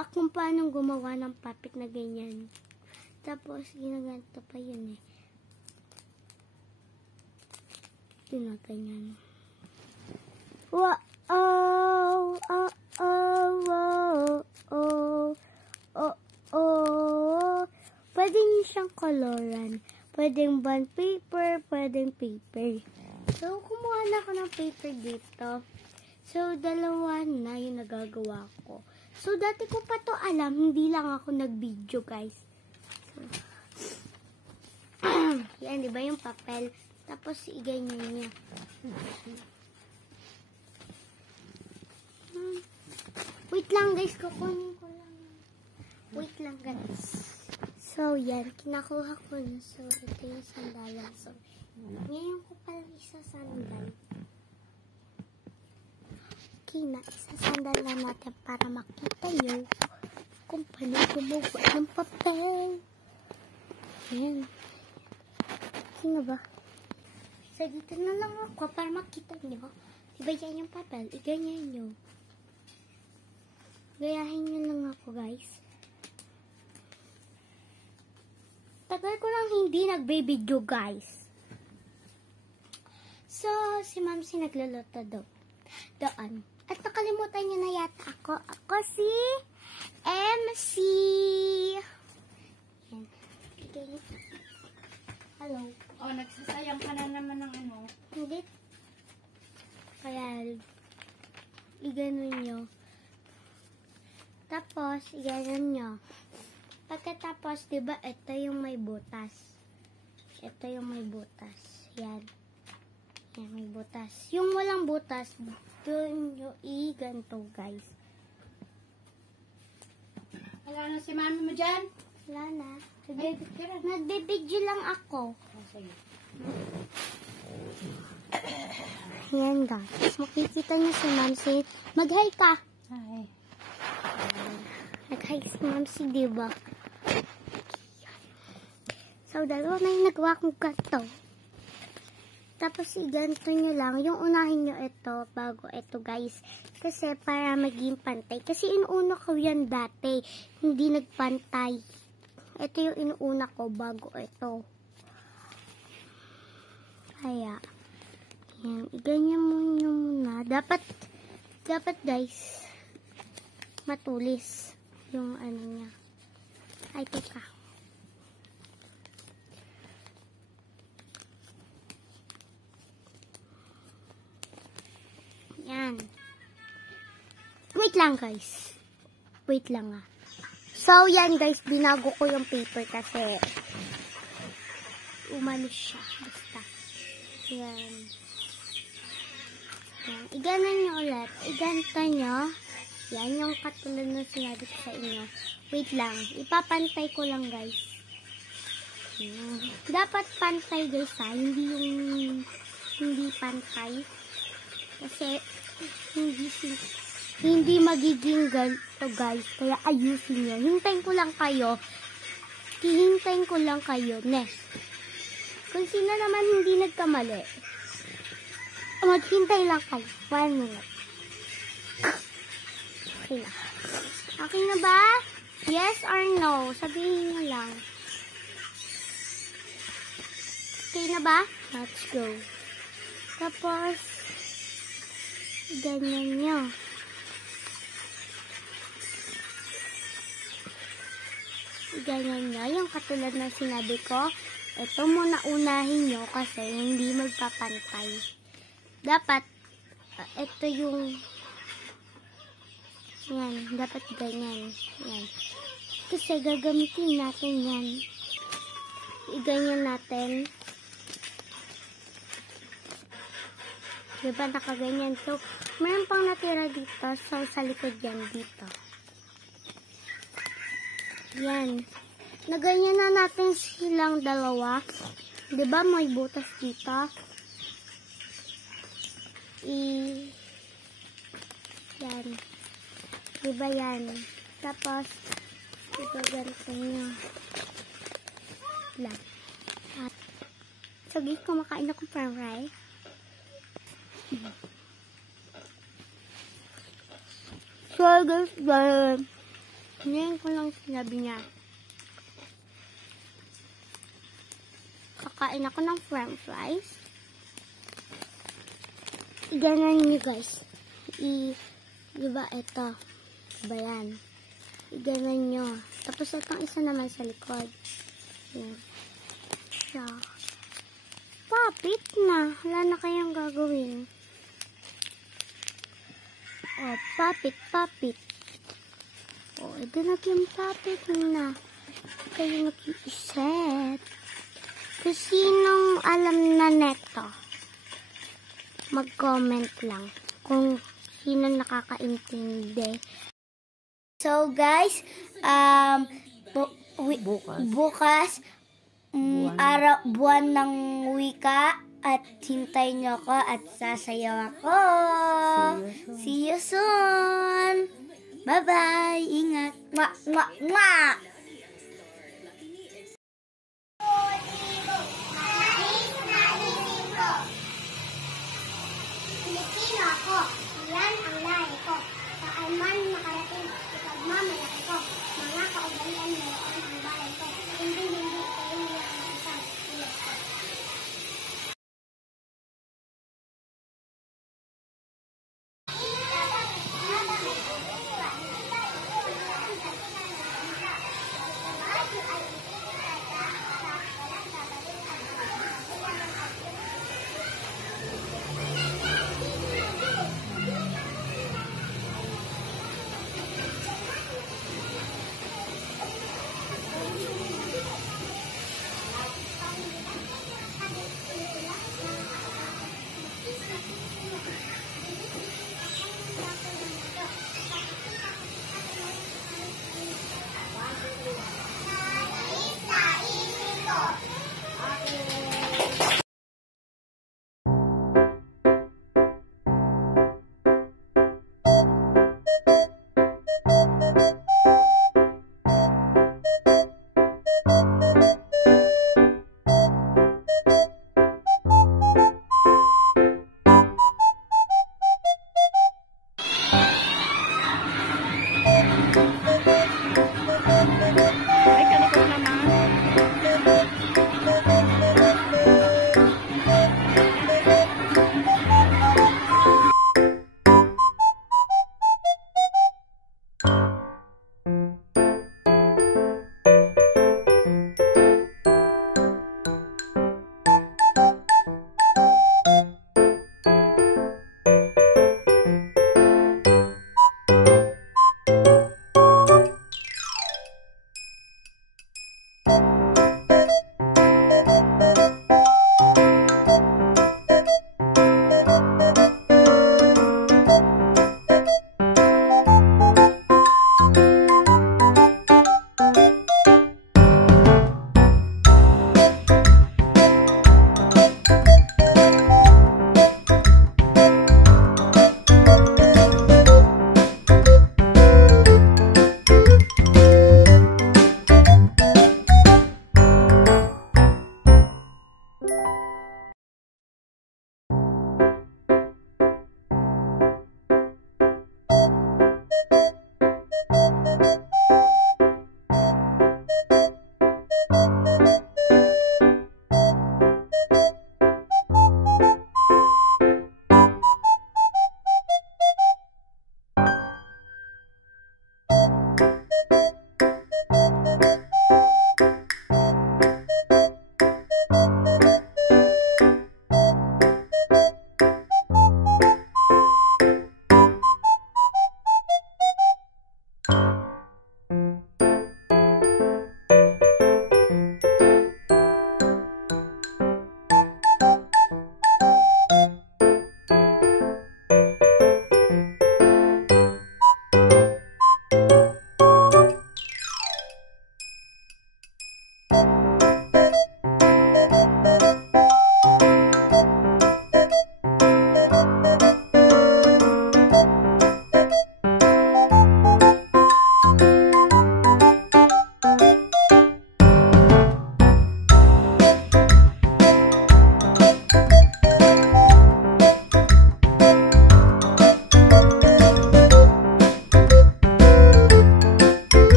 ba kung paano gumawa ng puppet na ganyan? Tapos, ginaganto pa yun eh. Yun na, ganyan. Wow! Oh! Oh! Oh! Oh! Oh! Oh! Pwede niyo siyang coloran. Pwedeng bond paper, pwedeng paper. So, kumuha na ako ng paper dito. So, dalawa na yung nagagawa ko. So, dati ko pa to alam, hindi lang ako nag-video, guys. So, yan, di ba yung papel? Tapos, iganyan niya. Wait lang, guys. Kukunin ko lang. Wait lang, guys. So, yan. Kinakuha ko na. So, ito yung sandalan. So, ngayon ko pala isasandal. Okay na. Isasandal na natin para makita nyo kung paano gumawa ng papel. Yan. Okay na ba? So, dito na lang ako para makita nyo. Diba yan yung papel? Iganyan nyo. Gayahin nyo lang ako, guys. Tagal ko lang hindi nagbe-video, guys. So, si Ma'am si nagluluto doon. At nakalimutan niyo na yata ako. Ako si MC. Yan. Okay. Hello. Oh, nagsasayang ka na naman ng ano. Hindi. Kaya, iganon nyo. Tapos, iganon nyo. Pagkatapos, diba, ito yung may butas. Ito yung may butas. Yan. Yan, may butas. Yung walang butas, doon nyo i-ganto, guys. Wala na si mami mo dyan? Wala na. Nagbe-video lang ako. Yan, guys. Makikita nyo si Mamsi. Mag-hi ka. Hi. Nag-hi si Mamsi, diba? So, dalawa na yung nagawa kong ganito. Tapos, i-ganto nyo lang. Yung unahin nyo ito, bago ito, guys. Kasi, para maging pantay. Kasi, inuuna ko yan dati. Hindi nagpantay. Ito yung inuuna ko, bago ito. Kaya, yan. I-ganyan mo nyo muna. Dapat, guys, matulis yung ano niya. Ay, teka. Yan. Wait lang, guys. Wait lang, ah. So, yan, guys. Binago ko yung paper kasi umalis siya. Basta. Yan. Yan. Iganan nyo ulit. Iganta nyo. Yan, yung katulad na sinabi ko sa inyo. Wait lang. Ipapantay ko lang, guys. Yan. Dapat pantay, guys, ha. Hindi pantay. Kasi, hindi magiging ganito, guys. Kaya ayusin nyo. Hintayin ko lang kayo. Hihintayin ko lang kayo. Ne. Kung sino naman hindi nagkamali, maghintay lang kayo. 1 minute. Okay na. Okay na ba? Yes or no? Sabihin nyo lang. Okay na ba? Let's go. Tapos, ganyan nyo. Ganyan nyo. Yung katulad na sinabi ko, ito muna unahin nyo kasi hindi magpapantay. Dapat, ito yung, yan, dapat ganyan. Yan. Kasi gagamitin natin yan. Iganyan natin. Diba nakaganyan? So, mayroon pang natira dito. So, sa likod yan dito. Yan. Naganyan na natin silang dalawa. Diba may butas dito? Yan. Diba yan? Tapos, ito ganito nyo. Lang. At, sige, kumakain ako from fry. So, guys, Ngayon ko lang sinabi niya. Kakain ako ng french fries. Ganon nyo guys. Diba ito? Diba yan? Ganon nyo. Tapos itong isa naman sa likod. Yan. Siya. Papit na. Wala na kayang gagawin. Oh, papit. Oh, ito naging papit na. Kayo nag-iisip. Kung sinong alam na neto, mag-comment lang kung sino nakakaintindi. So guys, bukas buwan ng wika at hintay nyo ako at sasayaw ako. See you soon. Bye-bye. Ingat. Mwah, mwah, mwah.